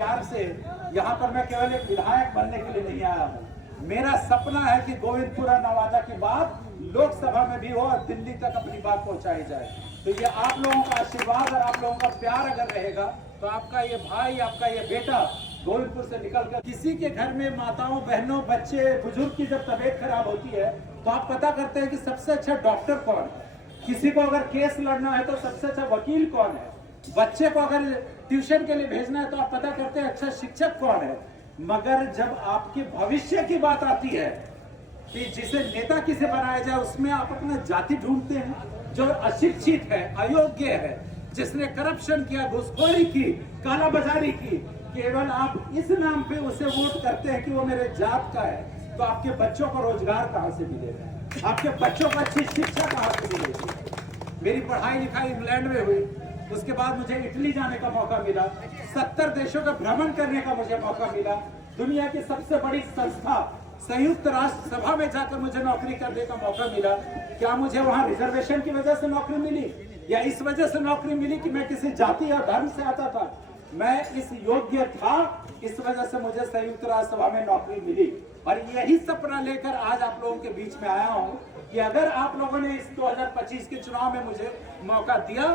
प्यार से यहाँ पर मैं केवल एक विधायक बनने के लिए नहीं आया हूँ। मेरा सपना है कि गोविंदपुरा नवादा की बात लोकसभा में भी हो और दिल्ली तक अपनी बात पहुंचाई जाए। तो ये आप लोगों का आशीर्वाद और आप लोगों का प्यार अगर रहेगा तो आपका ये भाई, आपका ये बेटा गोविंदपुर से निकलकर किसी के घर में माताओं, बहनों, बच्चे, बुजुर्ग की जब तबीयत खराब होती है तो आप पता करते हैं कि सबसे अच्छा डॉक्टर कौन है। किसी को अगर केस लड़ना है तो सबसे अच्छा वकील कौन है। बच्चे को अगर ट्यूशन के लिए भेजना है तो आप पता करते हैं अच्छा शिक्षक कौन है। मगर जब आपके भविष्य की बात आती है कि जिसे नेता किसे बनाया जाए, उसमें आप अपना जाति ढूंढते हैं। जो अशिक्षित है, अयोग्य है, जिसने करप्शन किया, घुसखोरी की, कालाबाजारी की, केवल आप इस नाम पे उसे वोट करते हैं कि वो मेरे जात का है। तो आपके बच्चों को रोजगार कहां से मिलेगा? आपके बच्चों को अच्छी शिक्षा कहां से मिलेगी? मेरी पढ़ाई लिखाई इंग्लैंड में हुई, उसके बाद मुझे इटली जाने का मौका मिला, 70 देशों का भ्रमण करने का मुझे मौका मिला। दुनिया की सबसे बड़ी संस्था संयुक्त राष्ट्र सभा में जाकर मुझे नौकरी करने का मौका मिला। क्या मुझे वहां रिजर्वेशन की वजह से नौकरी मिली या इस वजह से नौकरी मिली कि मैं किसी जाति या धर्म से आता था? मैं इस योग्य था, इस वजह से मुझे संयुक्त राष्ट्र सभा में नौकरी मिली। और यही सपना लेकर आज आप लोगों के बीच में आया हूं कि अगर आप लोगों ने इस 2025 के चुनाव में मुझे मौका दिया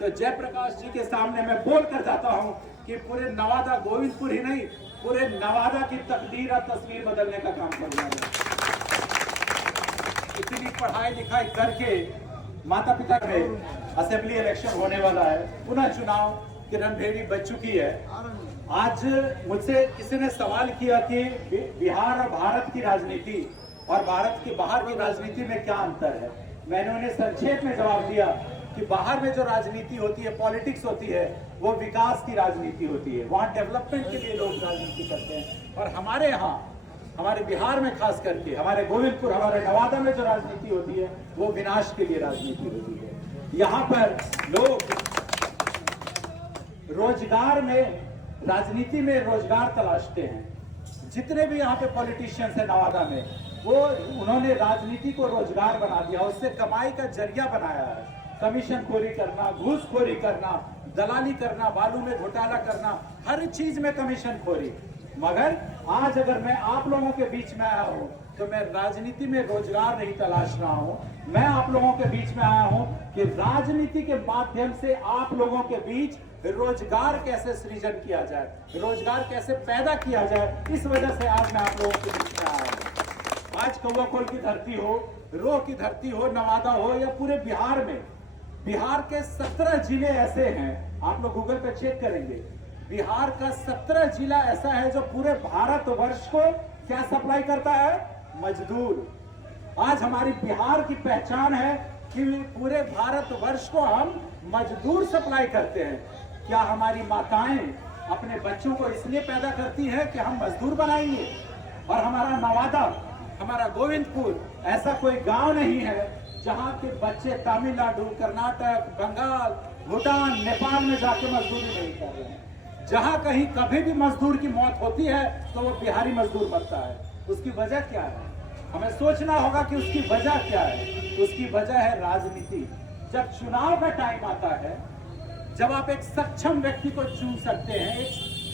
तो जयप्रकाश जी के सामने मैं बोल कर जाता हूं कि पूरे नवादा, गोविंदपुर ही नहीं, पूरे नवादा की तकदीर और तस्वीर बदलने का काम करूंगा। इतनी पढ़ाई लिखाई करके माता पिता में असेंबली इलेक्शन होने वाला है, पुनः चुनाव की रणभेरी बज चुकी है। आज मुझसे किसी ने सवाल किया कि बिहार और भारत की राजनीति और भारत के बाहर की राजनीति में क्या अंतर है। मैंने उन्हें संक्षेप में जवाब दिया कि बाहर में जो राजनीति होती है, पॉलिटिक्स होती है, वो विकास की राजनीति होती है। वहाँ डेवलपमेंट के लिए लोग राजनीति करते हैं। और हमारे यहाँ, हमारे बिहार में खास करके, हमारे गोविंदपुर, हमारे नवादा में जो राजनीति होती है वो विनाश के लिए राजनीति होती है। यहाँ पर लोग रोजगार में, राजनीति में रोजगार तलाशते हैं। जितने भी यहाँ पे पॉलिटिशियंस हैं नवादा में, वो उन्होंने राजनीति को रोजगार बना दिया, उससे कमाई का जरिया बनाया है। कमीशन खोरी करना, घूसखोरी करना, दलाली करना, बालू में घोटाला करना, हर चीज में कमीशन खोरी। मगर आज अगर मैं आप लोगों के बीच में आया हूं तो मैं राजनीति में रोजगार नहीं तलाश रहा हूं। मैं आप लोगों के बीच में आया हूं कि राजनीति के माध्यम से आप लोगों के बीच रोजगार कैसे सृजन किया जाए, रोजगार कैसे पैदा किया जाए। इस वजह से आज मैं आप लोगों के बीच में आया हूं। आज कौवाकोल की धरती हो, रोह की धरती हो, नवादा हो या पूरे बिहार में, बिहार के 17 जिले ऐसे हैं, आप लोग गूगल पे चेक करेंगे, बिहार का 17 जिला ऐसा है जो पूरे भारतवर्ष को क्या सप्लाई करता है? मजदूर। आज हमारी बिहार की पहचान है कि पूरे भारतवर्ष को हम मजदूर सप्लाई करते हैं। क्या हमारी माताएं अपने बच्चों को इसलिए पैदा करती है कि हम मजदूर बनाएंगे? और हमारा नवादा, हमारा गोविंदपुर ऐसा कोई गांव नहीं है जहां के बच्चे तमिलनाडु, कर्नाटक, बंगाल, भूटान, नेपाल में जाके मजदूरी नहीं कर रहे हैं। जहां कहीं कभी भी मजदूर की मौत होती है तो वो बिहारी मजदूर मरता है। उसकी वजह क्या है? हमें सोचना होगा कि उसकी वजह क्या है। उसकी वजह है राजनीति। जब चुनाव का टाइम आता है, जब आप एक सक्षम व्यक्ति को चुन सकते हैं, एक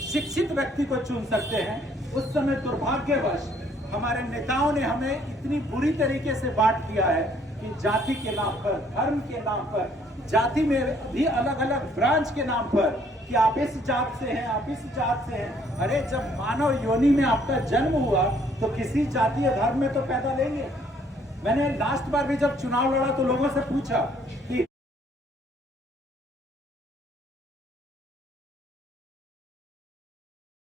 शिक्षित व्यक्ति को चुन सकते हैं, उस समय दुर्भाग्यवश हमारे नेताओं ने हमें इतनी बुरी तरीके से बांट दिया है कि जाति के नाम पर, धर्म के नाम पर, जाति में भी अलग अलग ब्रांच के नाम पर कि आप इस जात से हैं, आप इस जात से हैं। अरे जब मानव योनि में आपका जन्म हुआ तो किसी जाति या धर्म में तो पैदा लेंगे। मैंने लास्ट बार भी जब चुनाव लड़ा तो लोगों से पूछा कि